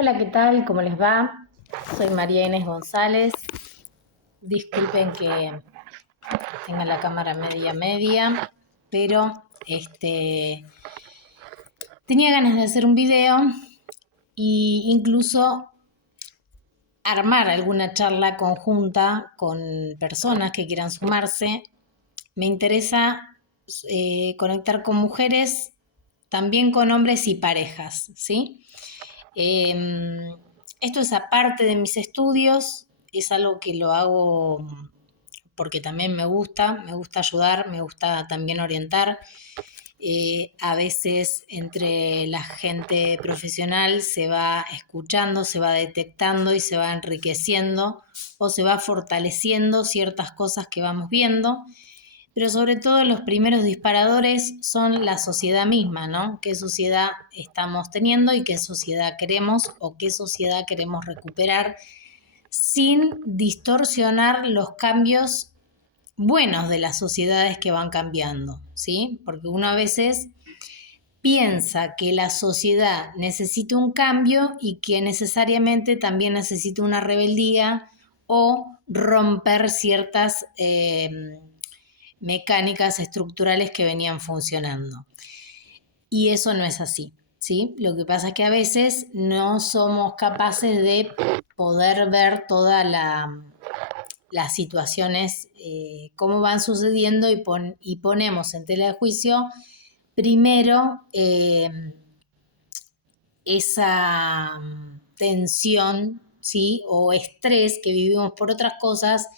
Hola, ¿qué tal? ¿Cómo les va? Soy María Inés González. Disculpen que tenga la cámara media, pero tenía ganas de hacer un video e incluso armar alguna charla conjunta con personas que quieran sumarse. Me interesa conectar con mujeres, también con hombres y parejas, ¿sí? Esto es aparte de mis estudios, es algo que lo hago porque también me gusta ayudar, me gusta también orientar. A veces entre la gente profesional se va escuchando, se va detectando y se va enriqueciendo o se va fortaleciendo ciertas cosas que vamos viendo. Pero sobre todo los primeros disparadores son la sociedad misma, ¿no? ¿Qué sociedad estamos teniendo y qué sociedad queremos o qué sociedad queremos recuperar sin distorsionar los cambios buenos de las sociedades que van cambiando, ¿sí? Porque uno a veces piensa que la sociedad necesita un cambio y que necesariamente también necesita una rebeldía o romper ciertas mecánicas estructurales que venían funcionando. Y eso no es así, ¿sí? Lo que pasa es que a veces no somos capaces de poder ver todas las situaciones, cómo van sucediendo y ponemos en tela de juicio primero esa tensión, ¿sí? O estrés que vivimos por otras cosas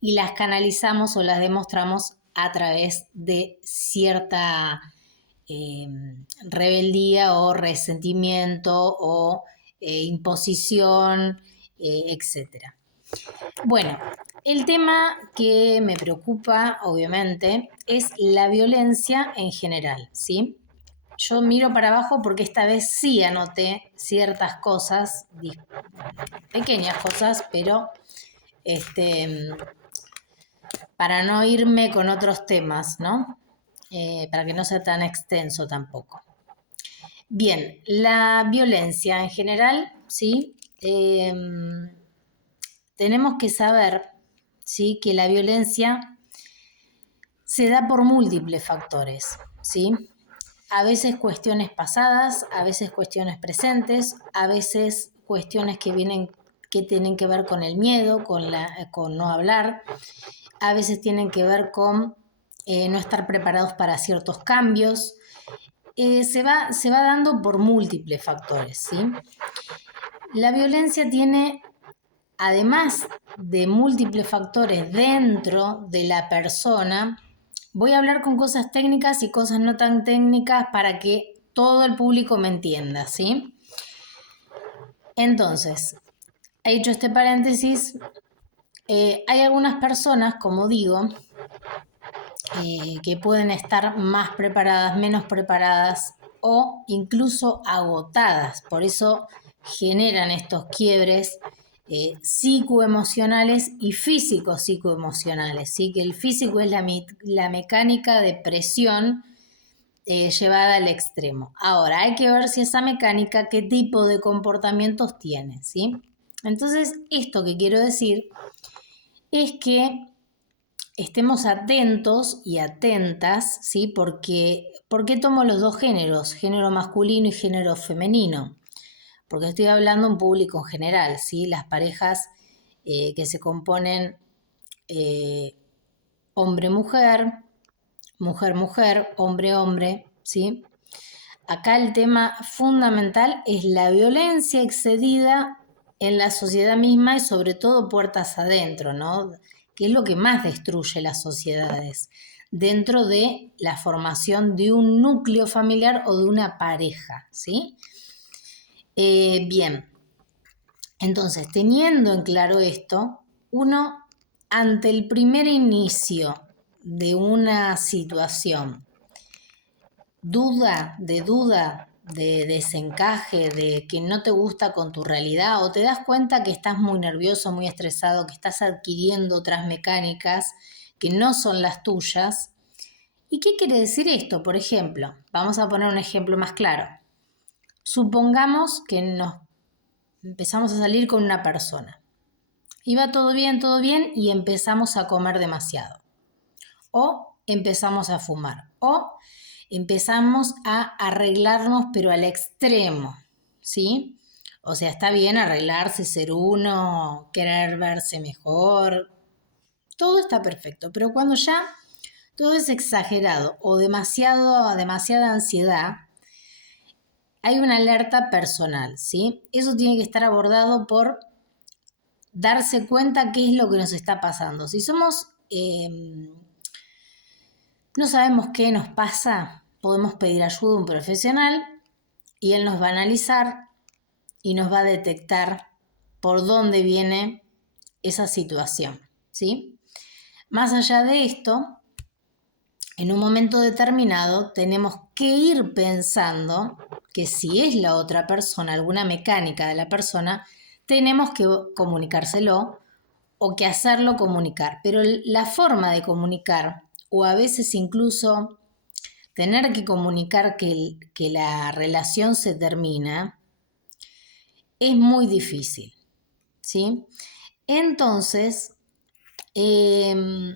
y las canalizamos o las demostramos a través de cierta rebeldía o resentimiento o imposición, etc. Bueno, el tema que me preocupa, obviamente, es la violencia en general, ¿sí? Yo miro para abajo porque esta vez sí anoté ciertas cosas, pequeñas cosas, pero para no irme con otros temas, ¿no? Para que no sea tan extenso tampoco. Bien, la violencia en general, ¿sí? Tenemos que saber, ¿sí? Que la violencia se da por múltiples factores, ¿sí? A veces cuestiones pasadas, a veces cuestiones presentes, a veces cuestiones que tienen que ver con el miedo, con no hablar, a veces tienen que ver con no estar preparados para ciertos cambios. Se va dando por múltiples factores, ¿sí? La violencia tiene, además de múltiples factores dentro de la persona, voy a hablar con cosas técnicas y cosas no tan técnicas para que todo el público me entienda, ¿sí? Entonces, hecho este paréntesis, hay algunas personas, como digo, que pueden estar más preparadas, menos preparadas o incluso agotadas. Por eso generan estos quiebres psicoemocionales y físico-psicoemocionales, ¿sí? Que el físico es la mecánica de presión llevada al extremo. Ahora, hay que ver si esa mecánica, qué tipo de comportamientos tiene, ¿sí? Entonces, esto que quiero decir es que estemos atentos y atentas, ¿sí? ¿Por qué tomo los dos géneros, género masculino y género femenino? Porque estoy hablando en público en general, ¿sí? Las parejas que se componen hombre-mujer, mujer-mujer, hombre-hombre, ¿sí? Acá el tema fundamental es la violencia excedida en la sociedad misma y sobre todo puertas adentro, ¿no? Que es lo que más destruye las sociedades, dentro de la formación de un núcleo familiar o de una pareja, ¿sí? Bien, entonces, teniendo en claro esto, uno, ante el primer inicio de una situación, duda, de desencaje, de que no te gusta con tu realidad o te das cuenta que estás muy nervioso, muy estresado, que estás adquiriendo otras mecánicas que no son las tuyas. ¿Y qué quiere decir esto? Por ejemplo, vamos a poner un ejemplo más claro. Supongamos que empezamos a salir con una persona. Iba todo bien y empezamos a comer demasiado. O empezamos a fumar. O empezamos a arreglarnos pero al extremo, ¿sí? O sea, está bien arreglarse, ser uno, querer verse mejor, todo está perfecto, pero cuando ya todo es exagerado o demasiada ansiedad, hay una alerta personal, ¿sí? Eso tiene que estar abordado por darse cuenta qué es lo que nos está pasando. Si no sabemos qué nos pasa, podemos pedir ayuda a un profesional y él nos va a analizar y nos va a detectar por dónde viene esa situación, ¿sí? Más allá de esto, en un momento determinado tenemos que ir pensando que si es la otra persona, alguna mecánica de la persona, tenemos que comunicárselo o que hacerlo comunicar. Pero la forma de comunicar, o a veces incluso tener que comunicar que la relación se termina, es muy difícil, ¿sí? Entonces, he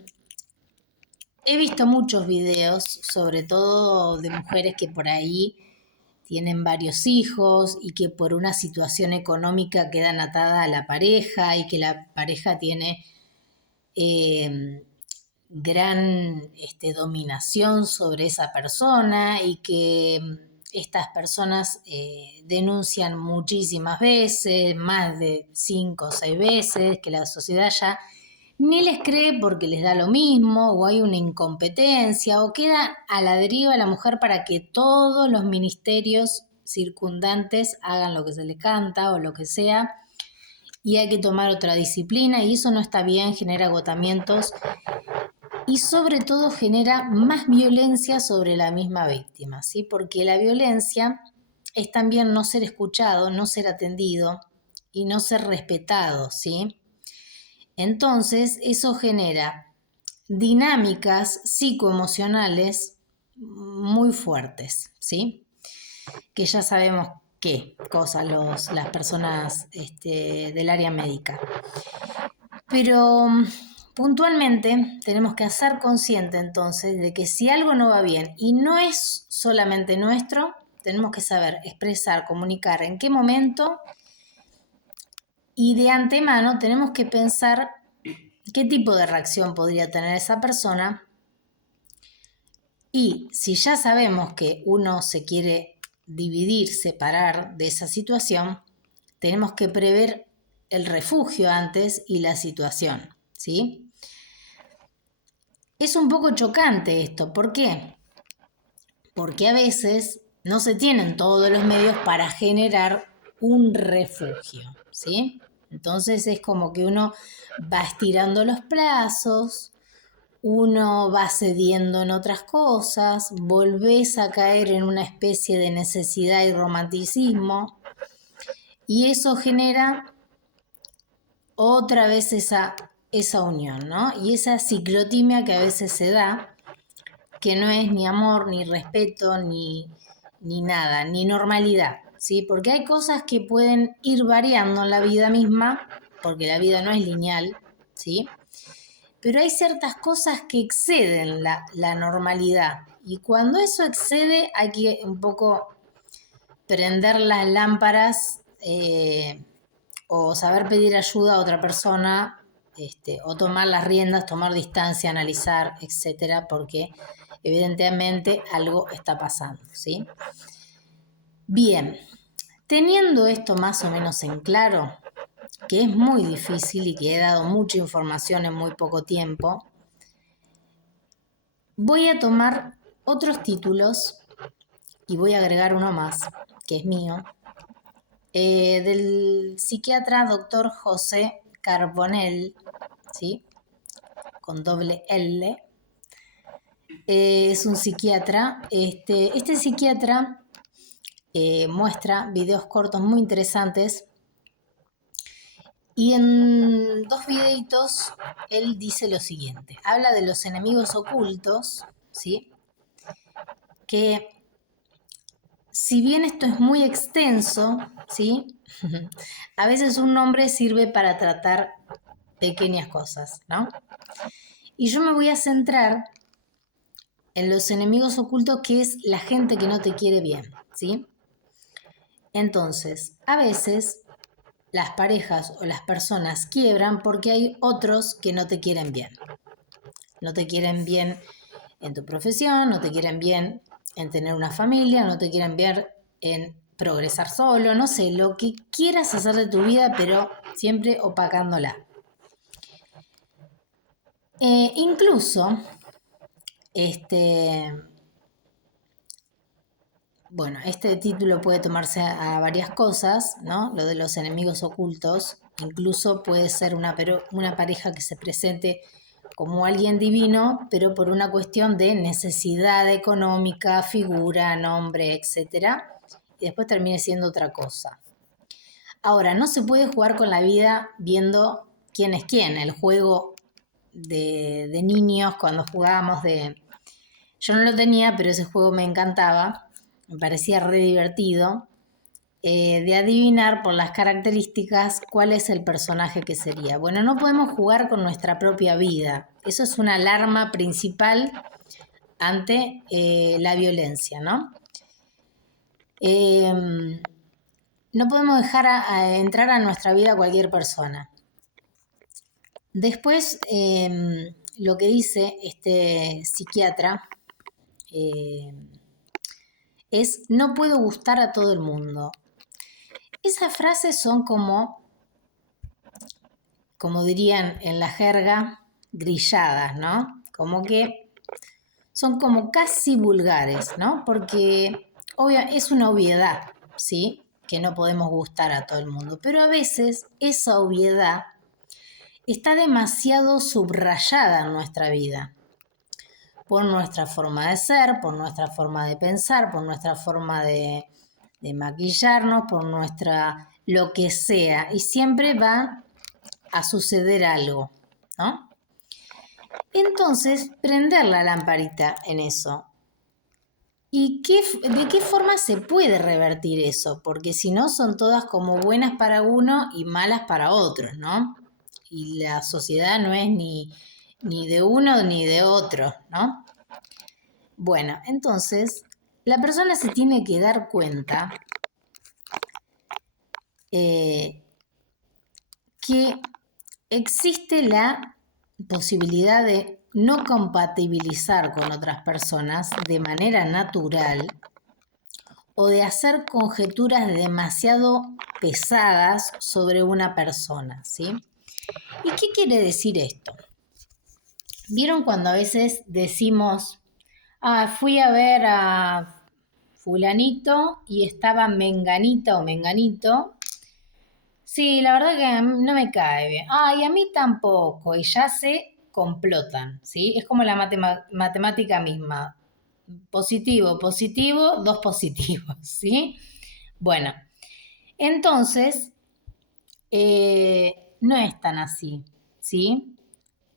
visto muchos videos, sobre todo de mujeres que por ahí tienen varios hijos y que por una situación económica quedan atadas a la pareja y que la pareja tiene gran dominación sobre esa persona y que estas personas denuncian muchísimas veces, más de 5 o 6 veces, que la sociedad ya ni les cree porque les da lo mismo, o hay una incompetencia, o queda a la deriva la mujer para que todos los ministerios circundantes hagan lo que se le canta o lo que sea, y hay que tomar otra disciplina, y eso no está bien, genera agotamientos y sobre todo genera más violencia sobre la misma víctima, ¿sí? Porque la violencia es también no ser escuchado, no ser atendido y no ser respetado, ¿sí? Entonces, eso genera dinámicas psicoemocionales muy fuertes, ¿sí? Que ya sabemos qué cosas las personas del área médica. Pero puntualmente tenemos que hacer consciente entonces de que si algo no va bien y no es solamente nuestro, tenemos que saber expresar, comunicar en qué momento, y de antemano tenemos que pensar qué tipo de reacción podría tener esa persona, y si ya sabemos que uno se quiere dividir, separar de esa situación, tenemos que prever el refugio antes y la situación, ¿sí? Es un poco chocante esto, ¿por qué? Porque a veces no se tienen todos los medios para generar un refugio, ¿sí? Entonces es como que uno va estirando los plazos, uno va cediendo en otras cosas, volvés a caer en una especie de necesidad y romanticismo, y eso genera otra vez esa unión, ¿no? Y esa ciclotimia que a veces se da, que no es ni amor, ni respeto, ni nada, ni normalidad, ¿sí? Porque hay cosas que pueden ir variando en la vida misma, porque la vida no es lineal, ¿sí? Pero hay ciertas cosas que exceden la normalidad, y cuando eso excede hay que un poco prender las lámparas, o saber pedir ayuda a otra persona, o tomar las riendas, tomar distancia, analizar, etcétera, porque evidentemente algo está pasando, ¿sí? Bien, teniendo esto más o menos en claro, que es muy difícil y que he dado mucha información en muy poco tiempo, voy a tomar otros títulos y voy a agregar uno más, que es mío, del psiquiatra doctor José Carbonell, ¿sí? Con doble L. Es un psiquiatra. Este psiquiatra muestra videos cortos muy interesantes, y en 2 videitos él dice lo siguiente. Habla de los enemigos ocultos, ¿sí? Que si bien esto es muy extenso, ¿sí? A veces un nombre sirve para tratar pequeñas cosas, ¿no? Y yo me voy a centrar en los enemigos ocultos, que es la gente que no te quiere bien, ¿sí? Entonces, a veces las parejas o las personas quiebran porque hay otros que no te quieren bien. No te quieren bien en tu profesión, no te quieren bien en tener una familia, no te quieren bien en progresar solo, no sé, lo que quieras hacer de tu vida, pero siempre opacándola. Incluso, bueno, este título puede tomarse a varias cosas, ¿no? Lo de los enemigos ocultos. Incluso puede ser una pareja que se presente como alguien divino, pero por una cuestión de necesidad económica, figura, nombre, etcétera, y después termine siendo otra cosa. Ahora, no se puede jugar con la vida viendo quién es quién. El juego de niños, cuando jugábamos Yo no lo tenía, pero ese juego me encantaba, me parecía re divertido, de adivinar por las características cuál es el personaje que sería. Bueno, no podemos jugar con nuestra propia vida. Eso es una alarma principal ante la violencia, ¿no? No podemos dejar entrar a nuestra vida a cualquier persona. Después, lo que dice este psiquiatra es: no puedo gustar a todo el mundo. Esas frases son como dirían en la jerga, grilladas, ¿no? Como que son como casi vulgares, ¿no? Porque es una obviedad, ¿sí? Que no podemos gustar a todo el mundo. Pero a veces esa obviedad está demasiado subrayada en nuestra vida. Por nuestra forma de ser, por nuestra forma de pensar, por nuestra forma de maquillarnos, por nuestra lo que sea. Y siempre va a suceder algo, ¿no? Entonces, prender la lamparita en eso. ¿Y de qué forma se puede revertir eso? Porque si no, son todas como buenas para uno y malas para otros, ¿no? Y la sociedad no es ni de uno ni de otro, ¿no? Bueno, entonces, la persona se tiene que dar cuenta que existe la posibilidad de no compatibilizar con otras personas de manera natural o de hacer conjeturas demasiado pesadas sobre una persona, ¿sí? ¿Y qué quiere decir esto? ¿Vieron cuando a veces decimos, fui a ver a fulanito y estaba menganita o menganito? Sí, la verdad que no me cae bien. Y a mí tampoco. Y ya se complotan, ¿sí? Es como la matemática misma. Positivo, positivo, dos positivos, ¿sí? Bueno, entonces, no es tan así, ¿sí?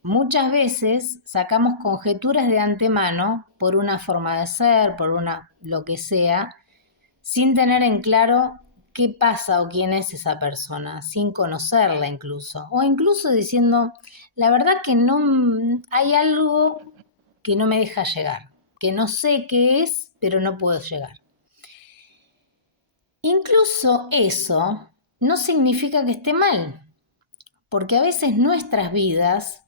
Muchas veces sacamos conjeturas de antemano por una forma de ser, por lo que sea, sin tener en claro qué pasa o quién es esa persona, sin conocerla incluso. O incluso diciendo, la verdad que no hay algo que no me deja llegar, que no sé qué es, pero no puedo llegar. Incluso eso no significa que esté mal, porque a veces en nuestras vidas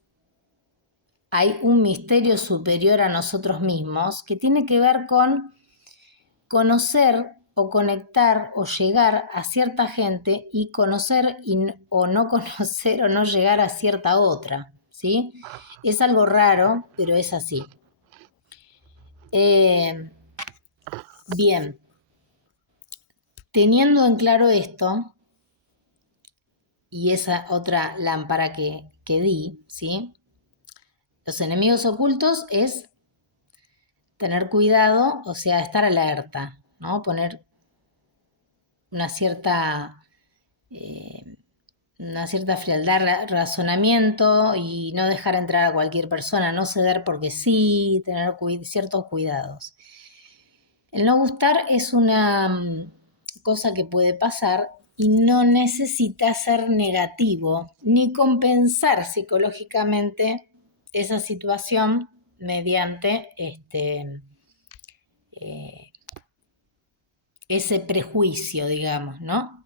hay un misterio superior a nosotros mismos que tiene que ver con conocer o conectar o llegar a cierta gente y conocer o no conocer o no llegar a cierta otra, ¿sí? Es algo raro, pero es así. Bien, teniendo en claro esto y esa otra lámpara que di, ¿sí? Los enemigos ocultos es tener cuidado, o sea, estar alerta, ¿no? Poner una cierta frialdad, razonamiento y no dejar entrar a cualquier persona, no ceder porque sí, tener ciertos cuidados. El no gustar es una cosa que puede pasar y no necesita ser negativo ni compensar psicológicamente esa situación mediante ese prejuicio, digamos, ¿no?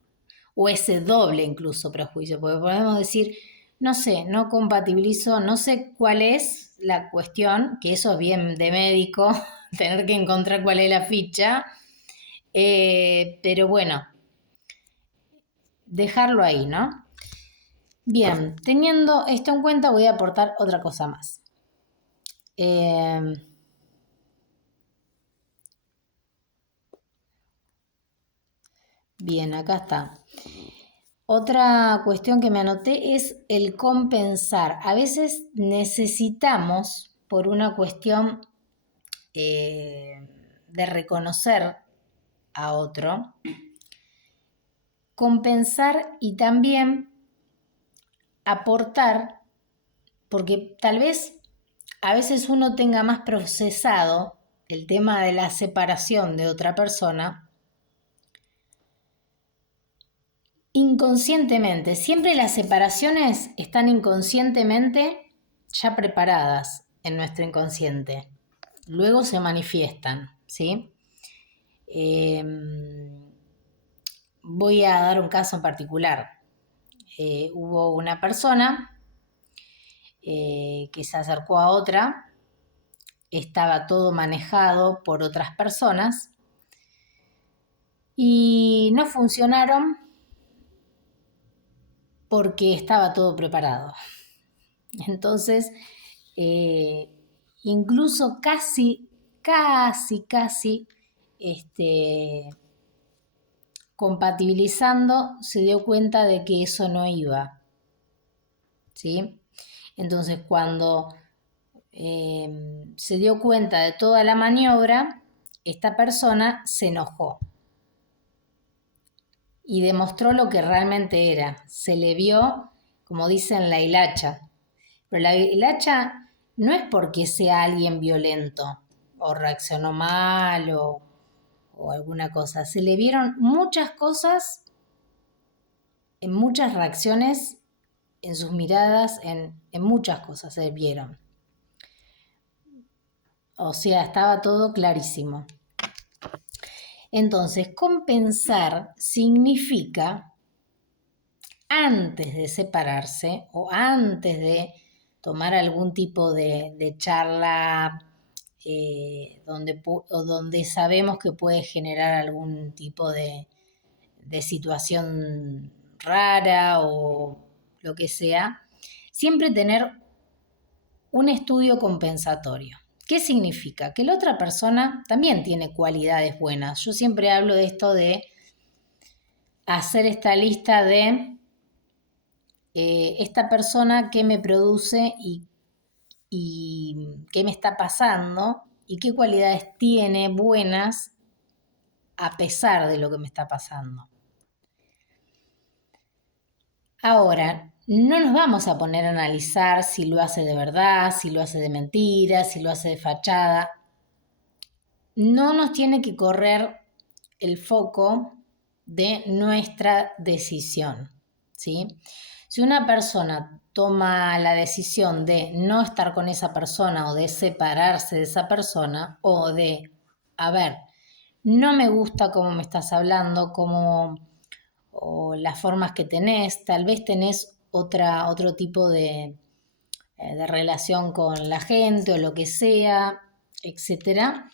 O ese doble incluso prejuicio, porque podemos decir, no sé, no compatibilizo, no sé cuál es la cuestión, que eso es bien de médico, tener que encontrar cuál es la ficha, pero bueno, dejarlo ahí, ¿no? Bien, teniendo esto en cuenta voy a aportar otra cosa más. Bien, acá está. Otra cuestión que me anoté es el compensar. A veces necesitamos, por una cuestión de reconocer a otro, compensar y también aportar, porque tal vez a veces uno tenga más procesado el tema de la separación de otra persona inconscientemente. Siempre las separaciones están inconscientemente ya preparadas en nuestro inconsciente. Luego se manifiestan, ¿sí? Voy a dar un caso en particular. Hubo una persona que se acercó a otra, estaba todo manejado por otras personas y no funcionaron porque estaba todo preparado. Entonces, incluso casi, compatibilizando, se dio cuenta de que eso no iba, ¿sí? Entonces, cuando se dio cuenta de toda la maniobra, esta persona se enojó y demostró lo que realmente era. Se le vio, como dicen, la hilacha. Pero la hilacha no es porque sea alguien violento o reaccionó mal o alguna cosa. Se le vieron muchas cosas, en muchas reacciones, en sus miradas, en muchas cosas se vieron. O sea, estaba todo clarísimo. Entonces, compensar significa, antes de separarse o antes de tomar algún tipo de charla donde sabemos que puede generar algún tipo de situación rara o lo que sea, siempre tener un estudio compensatorio. ¿Qué significa? Que la otra persona también tiene cualidades buenas. Yo siempre hablo de esto de hacer esta lista de esta persona que me produce y qué me está pasando y qué cualidades tiene buenas a pesar de lo que me está pasando. Ahora, no nos vamos a poner a analizar si lo hace de verdad, si lo hace de mentira, si lo hace de fachada. No nos tiene que correr el foco de nuestra decisión, ¿sí? Si una persona toma la decisión de no estar con esa persona o de separarse de esa persona o de, a ver, no me gusta cómo me estás hablando, o las formas que tenés, tal vez tenés otro tipo de relación con la gente o lo que sea, etcétera.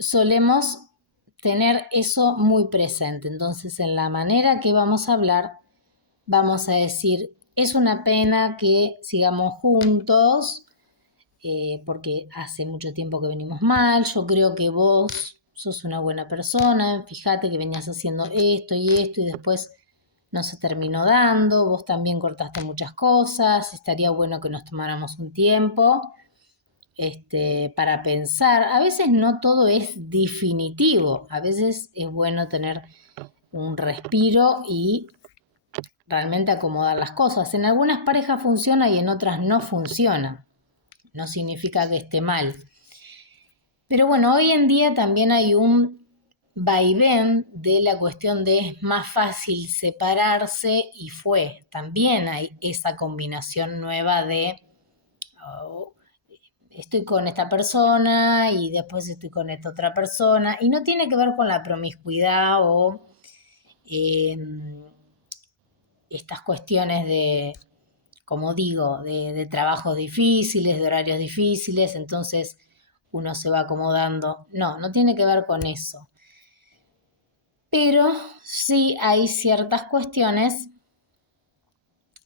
Solemos tener eso muy presente. Entonces, en la manera que vamos a hablar, vamos a decir, es una pena que sigamos juntos, porque hace mucho tiempo que venimos mal, yo creo que vos sos una buena persona, fíjate que venías haciendo esto y después no se terminó dando, vos también cortaste muchas cosas, estaría bueno que nos tomáramos un tiempo para pensar. A veces no todo es definitivo, a veces es bueno tener un respiro y realmente acomodar las cosas. En algunas parejas funciona y en otras no funciona. No significa que esté mal. Pero bueno, hoy en día también hay un vaivén de la cuestión de es más fácil separarse y fue. También hay esa combinación nueva de oh, estoy con esta persona y después estoy con esta otra persona y no tiene que ver con la promiscuidad o eh, estas cuestiones de, como digo, de trabajos difíciles, de horarios difíciles, entonces uno se va acomodando. No, no tiene que ver con eso. Pero sí hay ciertas cuestiones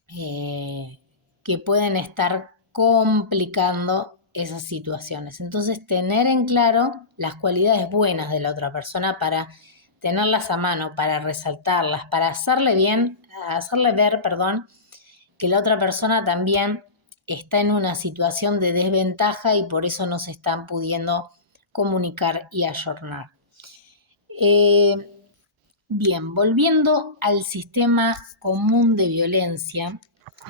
que pueden estar complicando esas situaciones. Entonces, tener en claro las cualidades buenas de la otra persona para tenerlas a mano, para resaltarlas, para hacerle ver, perdón, que la otra persona también está en una situación de desventaja y por eso no se están pudiendo comunicar y ayornar. Bien, volviendo al sistema común de violencia,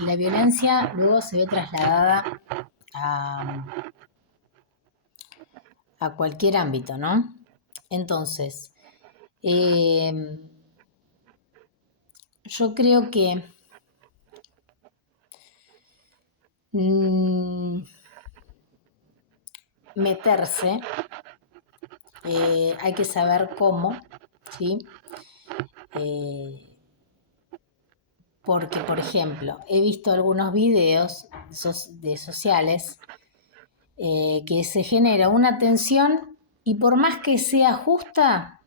la violencia luego se ve trasladada a cualquier ámbito, ¿no? Entonces, yo creo que meterse, hay que saber cómo, ¿sí? Porque, por ejemplo, he visto algunos videos de sociales que se genera una tensión y por más que sea justa,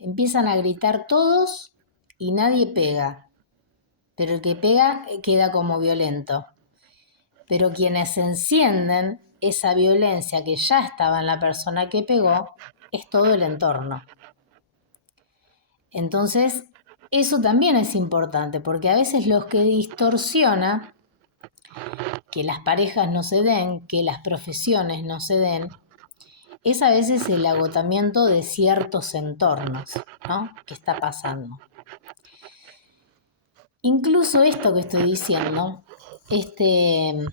empiezan a gritar todos y nadie pega, pero el que pega queda como violento. Pero quienes encienden esa violencia que ya estaba en la persona que pegó es todo el entorno. Entonces, eso también es importante, porque a veces lo que distorsiona que las parejas no se den, que las profesiones no se den, es a veces el agotamiento de ciertos entornos, ¿no? ¿Qué está pasando? Incluso esto que estoy diciendo, este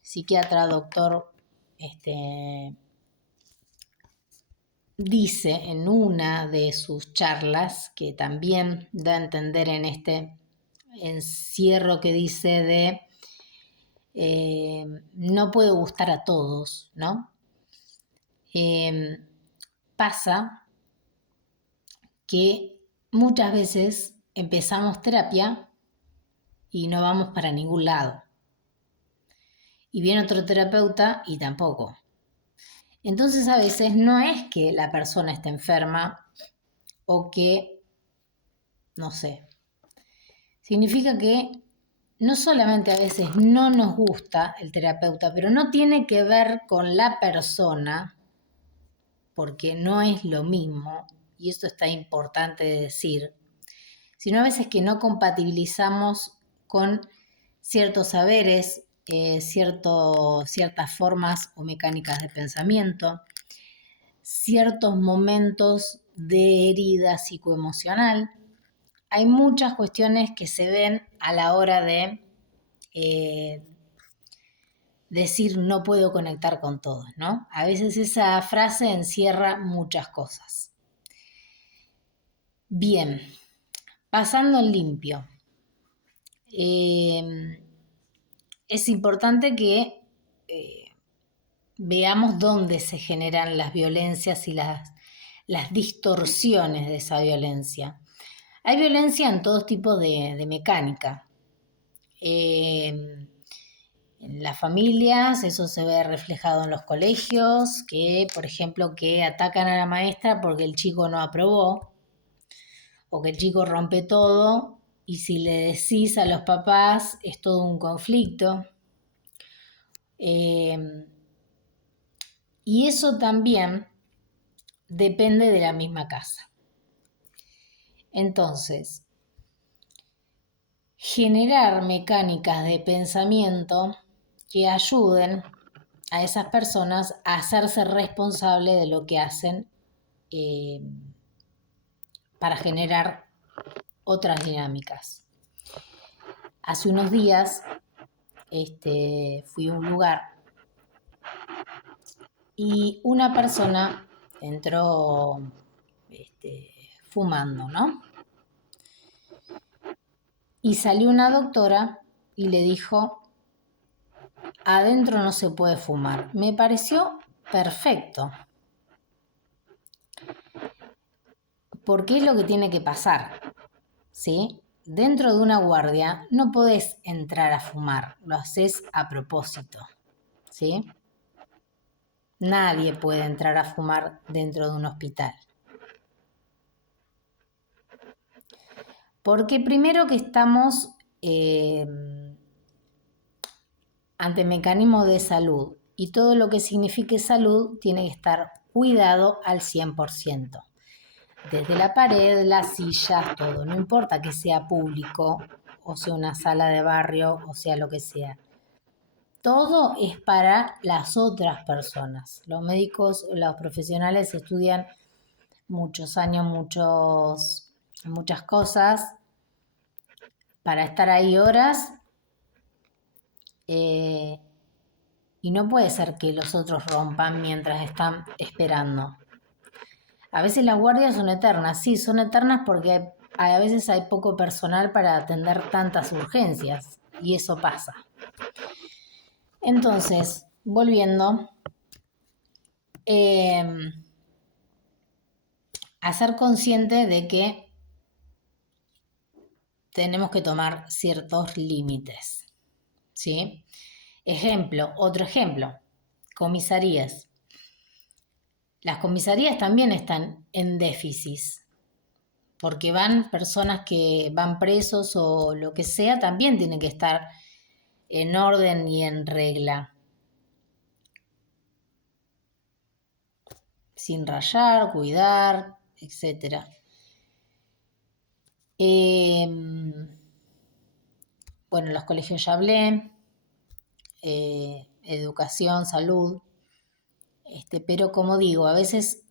psiquiatra, doctor, dice en una de sus charlas, que también da a entender en este encierro que dice de no puede gustar a todos, ¿no? Pasa que muchas veces empezamos terapia y no vamos para ningún lado. Y viene otro terapeuta y tampoco. Entonces a veces no es que la persona esté enferma o que, no sé, significa que no solamente a veces no nos gusta el terapeuta, pero no tiene que ver con la persona, porque no es lo mismo, y esto está importante de decir, sino a veces que no compatibilizamos con ciertos saberes, ciertas formas o mecánicas de pensamiento, ciertos momentos de herida psicoemocional. Hay muchas cuestiones que se ven a la hora de decir no puedo conectar con todos, ¿no? A veces esa frase encierra muchas cosas. Bien, pasando en limpio. Es importante que veamos dónde se generan las violencias y las distorsiones de esa violencia. Hay violencia en todos tipos de mecánica. En las familias, eso se ve reflejado en los colegios, que, por ejemplo, que atacan a la maestra porque el chico no aprobó, o que el chico rompe todo, y si le decís a los papás es todo un conflicto. Y eso también depende de la misma casa. Entonces, generar mecánicas de pensamiento que ayuden a esas personas a hacerse responsable de lo que hacen para generar otras dinámicas. Hace unos días fui a un lugar y una persona entró fumando, ¿no? Y salió una doctora y le dijo, adentro no se puede fumar. Me pareció perfecto, porque es lo que tiene que pasar, ¿sí? Dentro de una guardia no podés entrar a fumar, lo haces a propósito, ¿sí? Nadie puede entrar a fumar dentro de un hospital. Porque primero que estamos ante mecanismos de salud y todo lo que signifique salud tiene que estar cuidado al 100%. Desde la pared, las sillas, todo. No importa que sea público o sea una sala de barrio o sea lo que sea. Todo es para las otras personas. Los médicos, los profesionales estudian muchos años, muchas cosas para estar ahí horas y no puede ser que los otros rompan mientras están esperando. A veces las guardias son eternas, sí, son eternas porque a veces hay poco personal para atender tantas urgencias y eso pasa. Entonces, volviendo, a ser consciente de que tenemos que tomar ciertos límites, ¿sí? Otro ejemplo, comisarías. Las comisarías también están en déficit, porque van personas que van presos o lo que sea, también tienen que estar en orden y en regla. Sin rayar, cuidar, etc. Bueno, los colegios ya hablé, educación, salud, pero como digo, a veces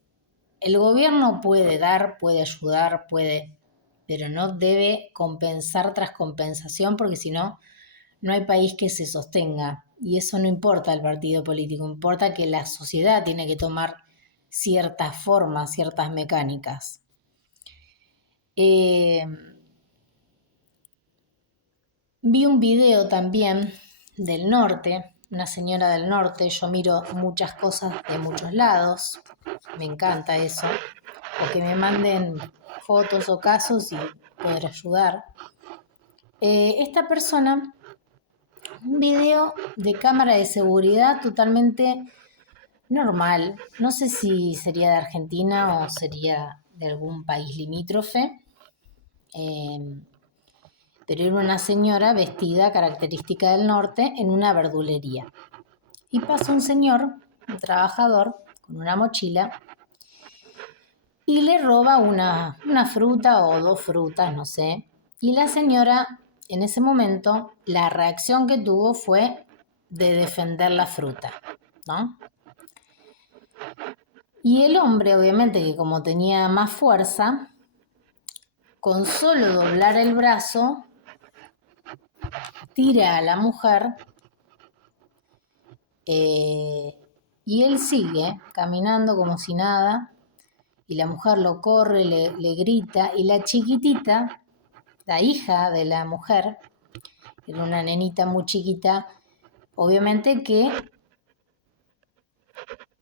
el gobierno puede dar, puede ayudar, pero no debe compensar tras compensación porque si no, no hay país que se sostenga. Y eso no importa el partido político, importa que la sociedad tiene que tomar ciertas formas, ciertas mecánicas. Vi un video también del norte, una señora del norte, yo miro muchas cosas de muchos lados, me encanta eso, o que me manden fotos o casos y poder ayudar. Esta persona, un video de cámara de seguridad totalmente normal, no sé si sería de Argentina o sería de algún país limítrofe, pero era una señora vestida característica del norte en una verdulería. Y pasa un señor, un trabajador, con una mochila y le roba una fruta o 2 frutas, no sé. Y la señora, en ese momento, la reacción que tuvo fue de defender la fruta, ¿no? Y el hombre, obviamente, que como tenía más fuerza, con solo doblar el brazo, tira a la mujer y él sigue caminando como si nada y la mujer lo corre, le grita y la chiquitita, la hija de la mujer, era una nenita muy chiquita, obviamente que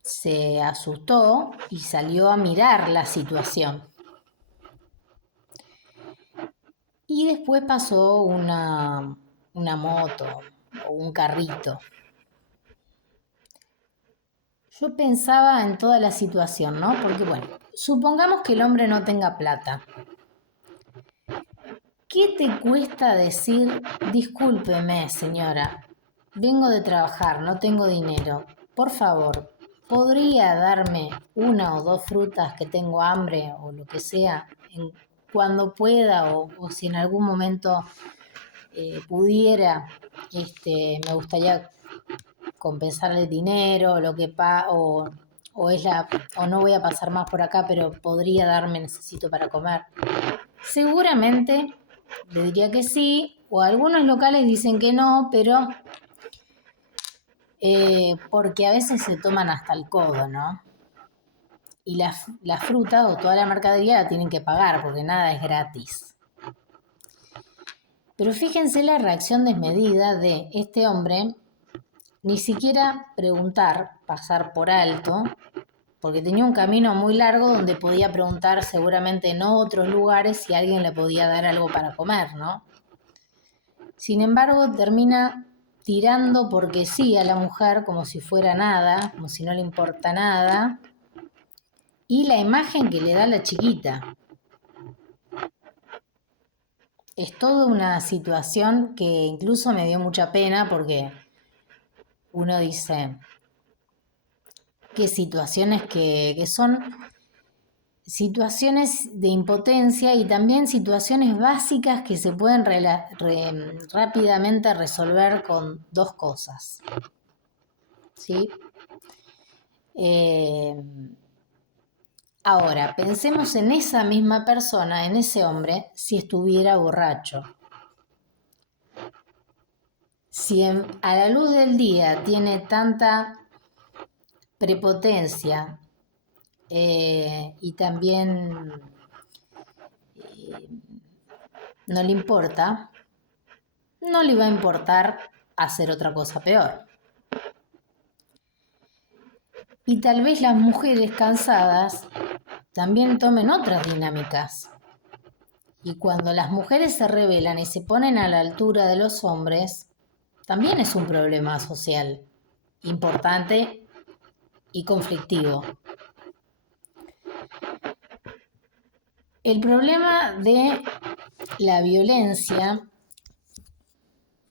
se asustó y salió a mirar la situación. Y después pasó una moto o un carrito. Yo pensaba en toda la situación, ¿no? Porque bueno, supongamos que el hombre no tenga plata. ¿Qué te cuesta decir, discúlpeme, señora, vengo de trabajar, no tengo dinero, por favor, ¿podría darme 1 o 2 frutas que tengo hambre o lo que sea cuando pueda o si en algún momento pudiera, me gustaría compensarle el dinero, o no voy a pasar más por acá, pero podría darme, necesito para comer? Seguramente le diría que sí, o algunos locales dicen que no, pero porque a veces se toman hasta el codo, ¿no? Y la fruta o toda la mercadería la tienen que pagar porque nada es gratis. Pero fíjense la reacción desmedida de este hombre, ni siquiera preguntar, pasar por alto, porque tenía un camino muy largo donde podía preguntar seguramente en otros lugares si alguien le podía dar algo para comer, ¿no? Sin embargo, termina tirando porque sí a la mujer como si fuera nada, como si no le importa nada, y la imagen que le da la chiquita. Es toda una situación que incluso me dio mucha pena porque uno dice, qué situaciones que son situaciones de impotencia y también situaciones básicas que se pueden rápidamente resolver con dos cosas, ¿sí? Ahora, pensemos en esa misma persona, en ese hombre, si estuviera borracho. Si a la luz del día tiene tanta prepotencia y también no le importa, no le va a importar hacer otra cosa peor. Y tal vez las mujeres cansadas también tomen otras dinámicas. Y cuando las mujeres se rebelan y se ponen a la altura de los hombres, también es un problema social importante y conflictivo. El problema de la violencia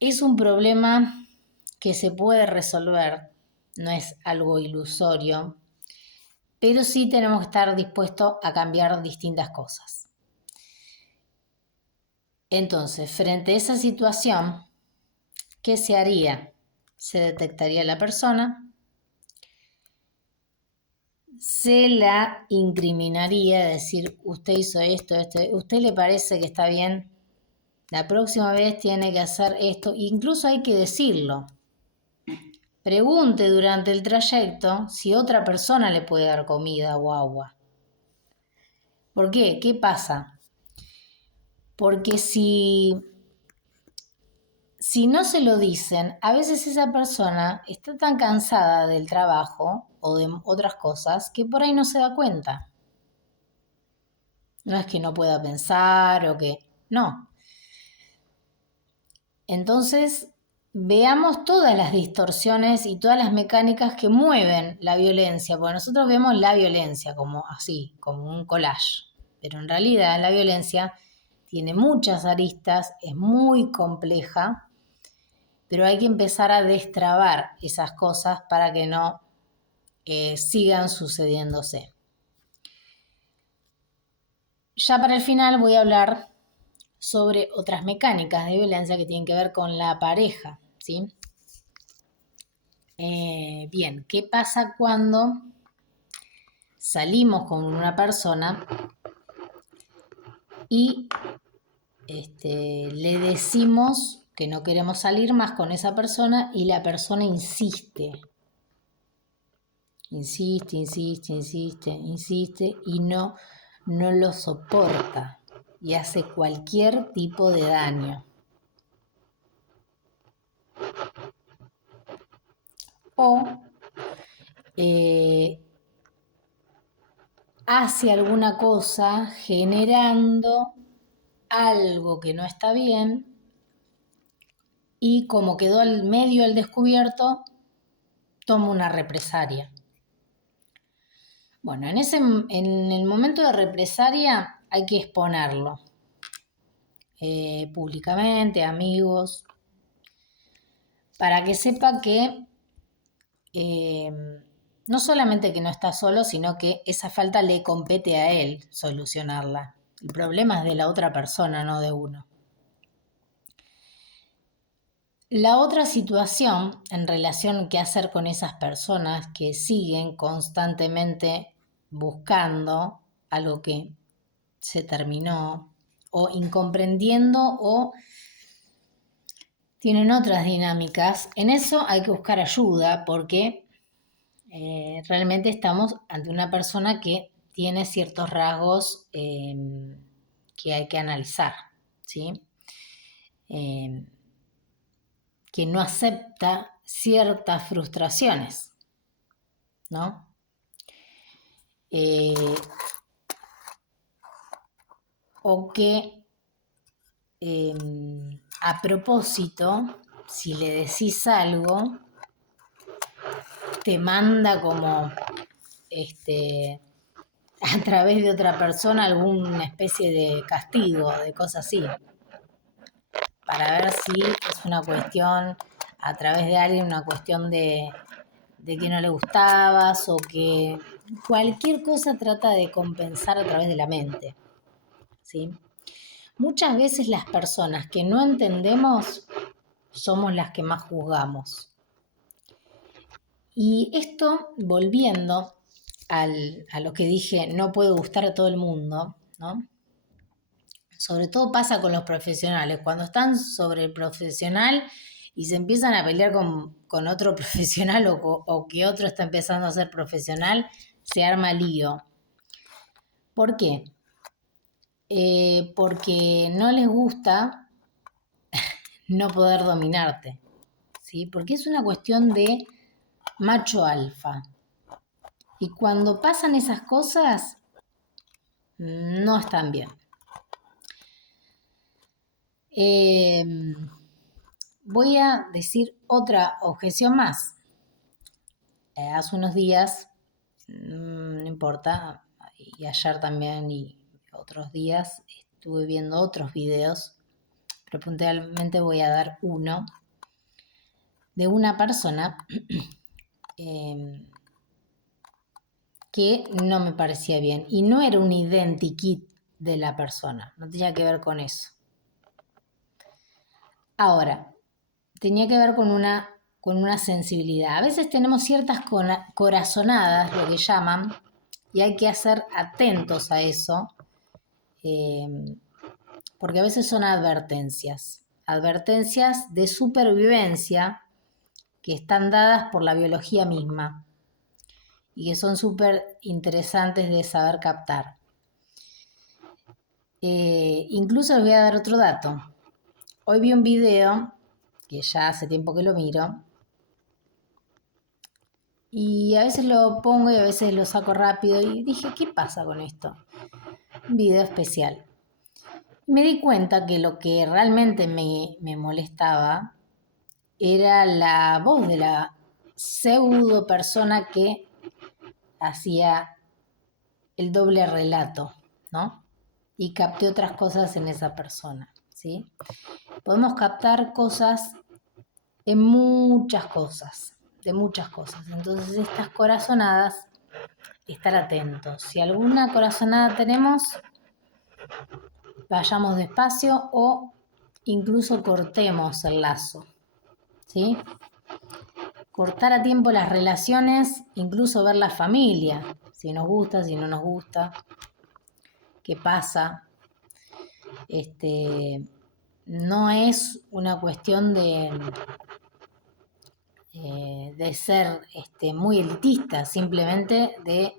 es un problema que se puede resolver, no es algo ilusorio, pero sí tenemos que estar dispuestos a cambiar distintas cosas. Entonces, frente a esa situación, ¿qué se haría? Se detectaría la persona, se la incriminaría, decir, usted hizo esto, ¿usted le parece que está bien? La próxima vez tiene que hacer esto, incluso hay que decirlo. Pregunte durante el trayecto si otra persona le puede dar comida o agua. ¿Por qué? ¿Qué pasa? Porque si no se lo dicen, a veces esa persona está tan cansada del trabajo o de otras cosas que por ahí no se da cuenta. No es que no pueda pensar o que... No. Entonces, veamos todas las distorsiones y todas las mecánicas que mueven la violencia, porque nosotros vemos la violencia como así, como un collage, pero en realidad la violencia tiene muchas aristas, es muy compleja, pero hay que empezar a destrabar esas cosas para que no sigan sucediéndose. Ya para el final voy a hablar sobre otras mecánicas de violencia que tienen que ver con la pareja, ¿sí? Bien, ¿qué pasa cuando salimos con una persona y le decimos que no queremos salir más con esa persona y la persona insiste? Insiste y no lo soporta y hace cualquier tipo de daño. O hace alguna cosa generando algo que no está bien y como quedó al medio al descubierto, toma una represalia. Bueno, en el momento de represalia hay que exponerlo públicamente, amigos, para que sepa que no solamente que no está solo, sino que esa falta le compete a él solucionarla. El problema es de la otra persona, no de uno. La otra situación en relación a qué hacer con esas personas que siguen constantemente buscando algo que se terminó o incomprendiendo o tienen otras dinámicas. En eso hay que buscar ayuda porque realmente estamos ante una persona que tiene ciertos rasgos que hay que analizar, ¿sí? Eh, que no acepta ciertas frustraciones, ¿no? Eh, o que a propósito, si le decís algo, te manda como a través de otra persona alguna especie de castigo, de cosas así, para ver si es una cuestión a través de alguien, una cuestión de que no le gustabas o que cualquier cosa trata de compensar a través de la mente, ¿sí? Muchas veces las personas que no entendemos somos las que más juzgamos. Y esto, volviendo a lo que dije, no puede gustar a todo el mundo, ¿no? Sobre todo pasa con los profesionales. Cuando están sobre el profesional y se empiezan a pelear con otro profesional o que otro está empezando a ser profesional, se arma lío. ¿Por qué? Porque no les gusta no poder dominarte, ¿sí? Porque es una cuestión de macho alfa. Y cuando pasan esas cosas, no están bien. Voy a decir otra objeción más. Hace unos días, no importa, y ayer también y otros días, estuve viendo otros videos, pero puntualmente voy a dar uno de una persona que no me parecía bien. Y no era un identikit de la persona, no tenía que ver con eso. Ahora, tenía que ver con una sensibilidad. A veces tenemos ciertas corazonadas, lo que llaman, y hay que ser atentos a eso, porque a veces son advertencias de supervivencia que están dadas por la biología misma y que son súper interesantes de saber captar. Incluso les voy a dar otro dato. Hoy vi un video, que ya hace tiempo que lo miro, y a veces lo pongo y a veces lo saco rápido y dije, ¿qué pasa con esto? Un video especial. Me di cuenta que lo que realmente me molestaba era la voz de la pseudo persona que hacía el doble relato, ¿no? Y capté otras cosas en esa persona, ¿sí? Podemos captar cosas en muchas cosas, de muchas cosas. Entonces estas corazonadas, estar atentos. Si alguna corazonada tenemos, vayamos despacio o incluso cortemos el lazo, ¿sí? Cortar a tiempo las relaciones, incluso ver la familia, si nos gusta, si no nos gusta, qué pasa. No es una cuestión de ser muy elitista, simplemente de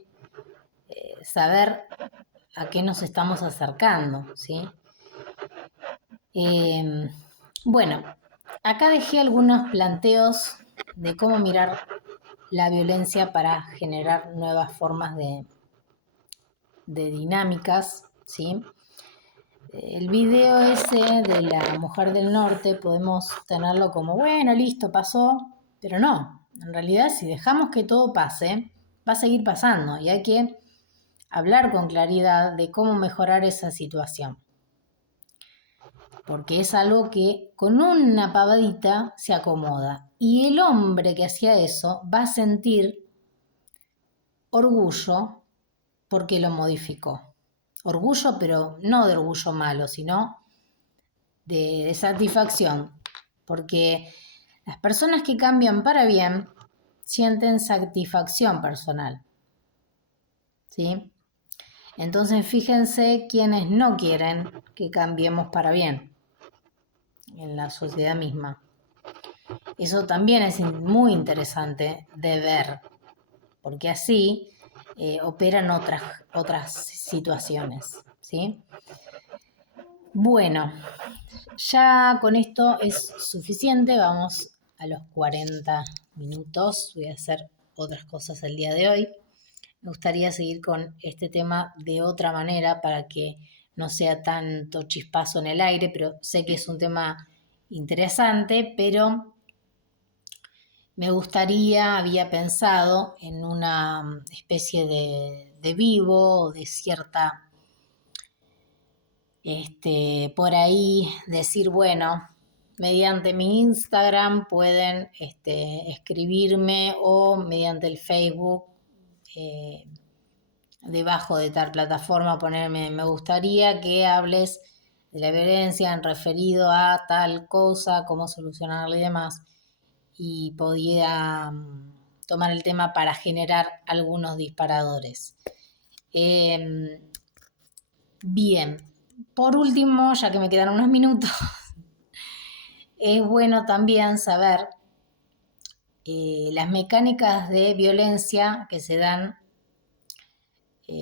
saber a qué nos estamos acercando, ¿sí? Bueno, acá dejé algunos planteos de cómo mirar la violencia para generar nuevas formas de dinámicas, ¿sí? El video ese de la mujer del norte podemos tenerlo como, bueno, listo, pasó, pero no. En realidad, si dejamos que todo pase, va a seguir pasando y hay que hablar con claridad de cómo mejorar esa situación. Porque es algo que con una pavadita se acomoda. Y el hombre que hacía eso va a sentir orgullo porque lo modificó. Orgullo, pero no de orgullo malo, sino de satisfacción. Porque las personas que cambian para bien sienten satisfacción personal, ¿sí? Entonces fíjense quienes no quieren que cambiemos para bien en la sociedad misma. Eso también es muy interesante de ver, porque así operan otras situaciones, ¿sí? Bueno, ya con esto es suficiente, vamos a los 40 minutos, voy a hacer otras cosas el día de hoy. Me gustaría seguir con este tema de otra manera para que no sea tanto chispazo en el aire, pero sé que es un tema interesante, pero me gustaría, había pensado en una especie de vivo o de cierta, por ahí decir, bueno, mediante mi Instagram pueden escribirme o mediante el Facebook, debajo de tal plataforma ponerme, me gustaría que hables de la violencia en referido a tal cosa, cómo solucionarla y demás. Y podía tomar el tema para generar algunos disparadores. Bien, por último, ya que me quedan unos minutos, es bueno también saber las mecánicas de violencia que se dan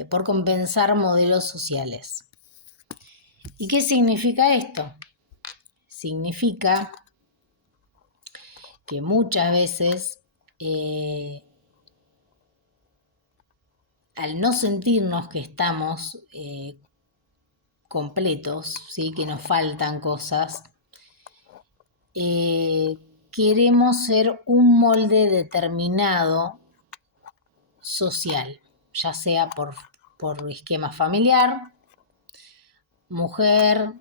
por compensar modelos sociales. ¿Y qué significa esto? Significa que muchas veces al no sentirnos que estamos completos, ¿sí? Que nos faltan cosas, queremos ser un molde determinado social, ya sea por esquema familiar, mujer,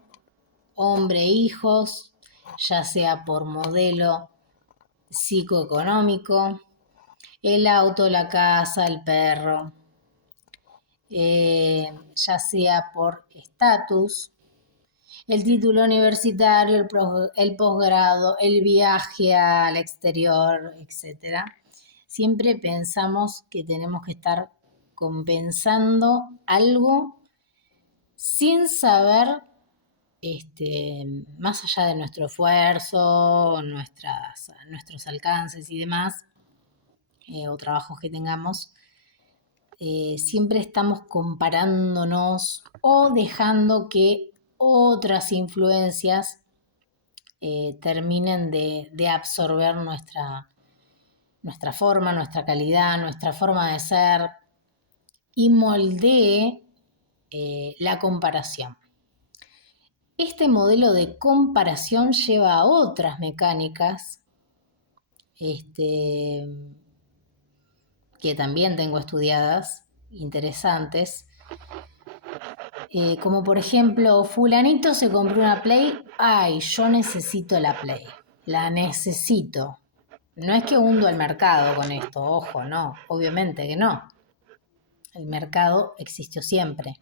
hombre, hijos, ya sea por modelo psicoeconómico, el auto, la casa, el perro, ya sea por estatus, el título universitario, el posgrado, el viaje al exterior, etc. Siempre pensamos que tenemos que estar compensando algo sin saber, más allá de nuestro esfuerzo, nuestros alcances y demás, o trabajos que tengamos, siempre estamos comparándonos o dejando que otras influencias terminen de absorber nuestra forma, nuestra calidad, nuestra forma de ser y moldee la comparación. Este modelo de comparación lleva a otras mecánicas que también tengo estudiadas, interesantes, como por ejemplo, fulanito se compró una Play, ay, yo necesito la Play, la necesito. No es que hundo el mercado con esto, ojo, no, obviamente que no. El mercado existió siempre.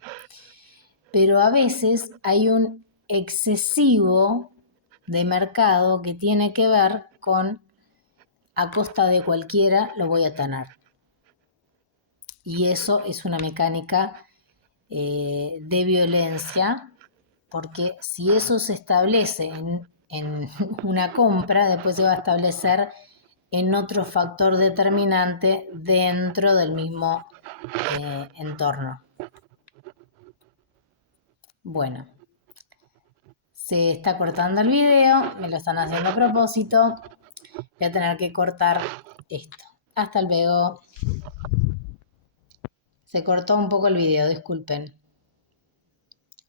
Pero a veces hay un excesivo de mercado que tiene que ver con a costa de cualquiera lo voy a tener. Y eso es una mecánica de violencia, porque si eso se establece en una compra, después se va a establecer en otro factor determinante dentro del mismo entorno. Bueno, se está cortando el video, me lo están haciendo a propósito, voy a tener que cortar esto. Hasta luego. Se cortó un poco el video, disculpen.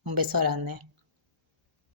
Un beso grande.